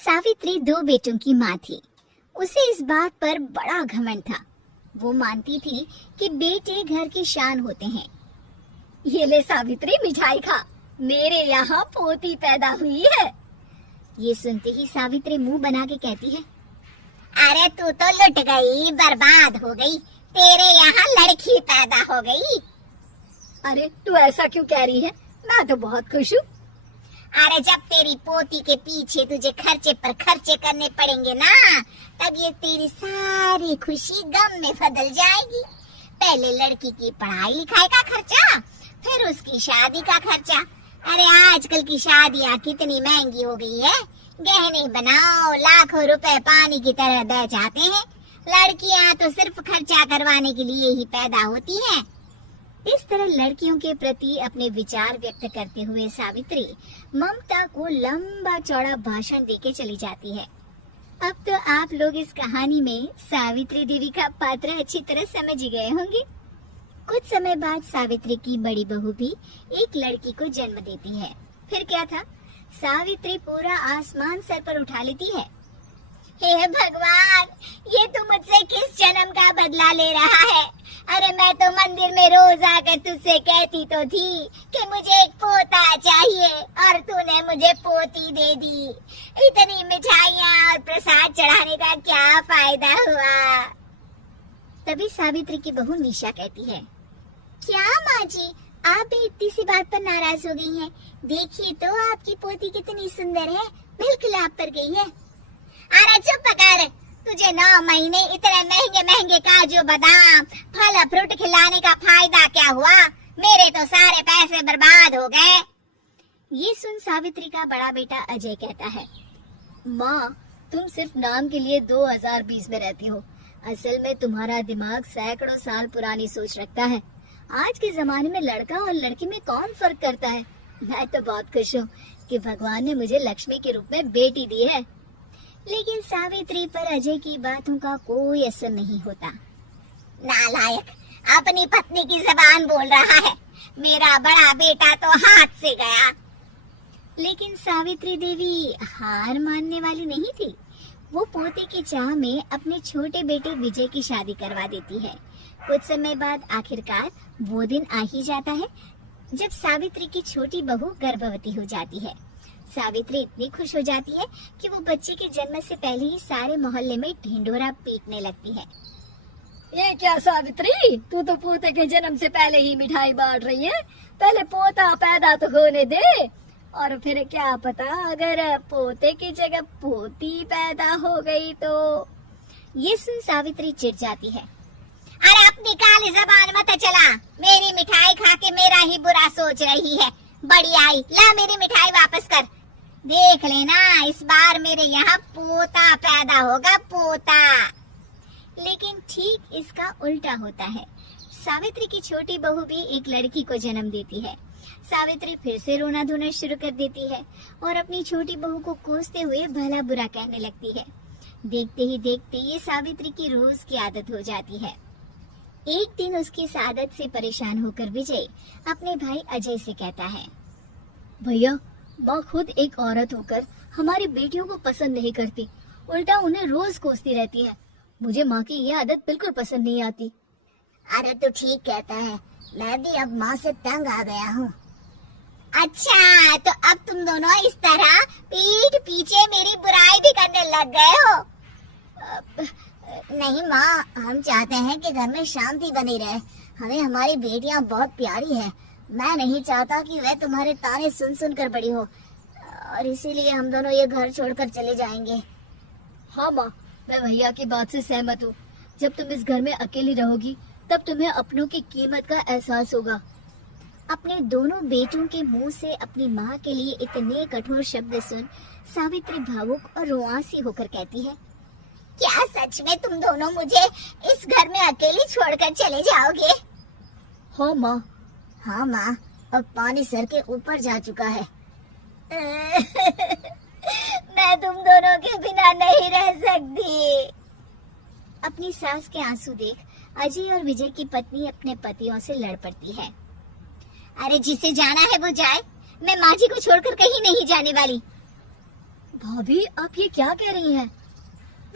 सावित्री 2 बेटों की माँ थी। उसे इस बात पर बड़ा घमंड था। वो मानती थी कि बेटे घर की शान होते हैं। ये ले सावित्री, मिठाई खा, मेरे यहाँ पोती पैदा हुई है। ये सुनते ही सावित्री मुंह बना के कहती है, अरे तू तो लुट गई, बर्बाद हो गई, तेरे यहाँ लड़की पैदा हो गई। अरे तू ऐसा क्यों कह रही है? मैं तो बहुत खुश हूँ। अरे जब तेरी पोती के पीछे तुझे खर्चे पर खर्चे करने पड़ेंगे ना, तब ये तेरी सारी खुशी गम में बदल जाएगी। पहले लड़की की पढ़ाई लिखाई का खर्चा, फिर उसकी शादी का खर्चा। अरे आजकल की शादियाँ कितनी महंगी हो गई है। गहने बनाओ, लाखों रुपए पानी की तरह बह जाते हैं। लड़कियाँ तो सिर्फ खर्चा करवाने के लिए ही पैदा होती हैं। इस तरह लड़कियों के प्रति अपने विचार व्यक्त करते हुए सावित्री ममता को लंबा चौड़ा भाषण देके चली जाती है। अब तो आप लोग इस कहानी में सावित्री देवी का पात्र अच्छी तरह समझ गए होंगे। कुछ समय बाद सावित्री की बड़ी बहू भी एक लड़की को जन्म देती है। फिर क्या था, सावित्री पूरा आसमान सर पर उठा लेती है। हे भगवान, ये तू मुझसे किस जन्म का बदला ले रहा है? अरे मैं तो मंदिर में रोज आकर तुझसे कहती तो थी कि मुझे एक पोता चाहिए, और तूने मुझे पोती दे दी। इतनी मिठाइयाँ और प्रसाद चढ़ाने का क्या फायदा हुआ? तभी सावित्री की बहू निशा कहती है, क्या माँ जी, आप भी इतनी सी बात पर नाराज हो गई हैं? देखिए तो आपकी पोती कितनी सुंदर है, बिल्कुल आप पर गई है। अरे चुप कर, तुझे 9 महीने इतने महंगे महंगे काजू बादाम फल फ्रूट खिलाने का फायदा क्या हुआ? मेरे तो सारे पैसे बर्बाद हो गए। ये सुन सावित्री का बड़ा बेटा अजय कहता है, माँ तुम सिर्फ नाम के लिए 2020 में रहती हो। असल में तुम्हारा दिमाग सैकड़ों साल पुरानी सोच रखता है। आज के जमाने में लड़का और लड़की में कौन फर्क करता है? मैं तो बहुत खुश हूँ कि भगवान ने मुझे लक्ष्मी के रूप में बेटी दी है। लेकिन सावित्री पर अजय की बातों का कोई असर नहीं होता। नालायक, अपनी पत्नी की ज़बान बोल रहा है। मेरा बड़ा बेटा तो हाथ से गया। लेकिन सावित्री देवी हार मानने वाली नहीं थी। वो पोते की चाह में अपने छोटे बेटे विजय की शादी करवा देती है। कुछ समय बाद आखिरकार वो दिन आ ही जाता है जब सावित्री की छोटी बहू गर्भवती हो जाती है। सावित्री इतनी खुश हो जाती है कि वो बच्चे के जन्म से पहले ही सारे मोहल्ले में ढिंढोरा पीटने लगती है। ये क्या सावित्री, तू तो पोते के जन्म से पहले ही मिठाई बांट रही है। पहले पोता पैदा तो होने दे, और फिर क्या पता अगर पोते की जगह पोती पैदा हो गई तो। ये सुन सावित्री चिढ़ जाती है। अरे अपनी काली ज़बान मत चला, मेरी मिठाई खा के मेरा ही बुरा सोच रही है। बड़ी आई, ला मेरी मिठाई वापस कर। देख लेना, इस बार मेरे यहाँ पोता पैदा होगा, पोता। लेकिन ठीक इसका उल्टा होता है। सावित्री की छोटी बहू भी एक लड़की को जन्म देती है। सावित्री फिर से रोना धोना शुरू कर देती है और अपनी छोटी बहू को कोसते हुए भला बुरा कहने लगती है। देखते ही देखते ये सावित्री की रोज की आदत हो जाती है। एक दिन उसकी इस आदत से परेशान होकर विजय अपने भाई अजय से कहता है, भैया माँ खुद एक औरत होकर हमारी बेटियों को पसंद नहीं करती, उल्टा उन्हें रोज कोसती रहती है। मुझे माँ की ये आदत बिल्कुल पसंद नहीं आती। अरे तू ठीक कहता है, मैं भी अब माँ से तंग आ गया हूँ। अच्छा, तो अब तुम दोनों इस तरह पीठ पीछे मेरी बुराई भी करने लग गए हो? नहीं माँ, हम चाहते हैं कि घर में शांति बनी रहे। हमें हमारी बेटियाँ बहुत प्यारी हैं। मैं नहीं चाहता कि वह तुम्हारे ताने सुन सुन कर बड़ी हो, और इसीलिए हम दोनों ये घर छोड़कर चले जाएंगे। हाँ माँ, मैं भैया की बात से सहमत हूँ। जब तुम इस घर में अकेली रहोगी तब तुम्हें अपनों की कीमत का एहसास होगा। अपने दोनों बेटों के मुंह से अपनी माँ के लिए इतने कठोर शब्द सुन सावित्री भावुक और रुआंसी होकर कहती है, क्या सच में तुम दोनों मुझे इस घर में अकेली छोड़कर चले जाओगे? हाँ माँ। हाँ माँ, अब पानी सर के ऊपर जा चुका है। मैं तुम दोनों के बिना नहीं रह सकती। अपनी सास के आंसू देख अजय और विजय की पत्नी अपने पतियों से लड़ पड़ती है। अरे जिसे जाना है वो जाए, मैं माँ जी को छोड़कर कहीं नहीं जाने वाली। भाभी, आप ये क्या कह रही हैं?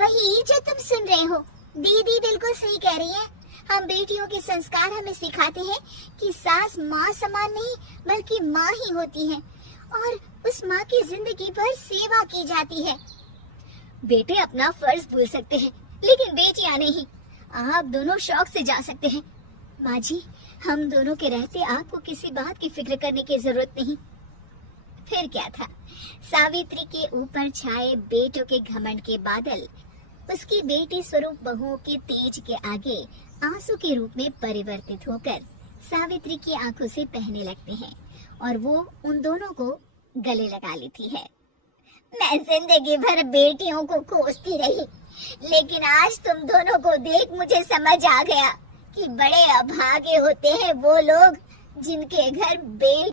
वही जो तुम सुन रहे हो। दीदी बिल्कुल सही कह रही है। हम बेटियों के संस्कार हमें सिखाते हैं कि सास माँ समान नहीं बल्कि माँ ही होती है और उस माँ की जिंदगी भर सेवा की जाती है। बेटे अपना फर्ज भूल सकते हैं लेकिन बेटियां नहीं। आप दोनों शौक से जा सकते हैं। माँ जी, हम दोनों के रहते आपको किसी बात की फिक्र करने की जरूरत नहीं। फिर क्या था, सावित्री के ऊपर छाए बेटों के घमंड के बादल उसकी बेटी स्वरूप बहुओं के तेज के आगे आंसू के रूप में परिवर्तित होकर सावित्री की आंखों से बहने लगते हैं और वो उन दोनों को गले लगा लेती है। मैं जिंदगी भर बेटियों को खोजती रही, लेकिन आज तुम दोनों को देख मुझे समझ आ गया कि बड़े अभागे होते हैं वो लोग जिनके घर बेटी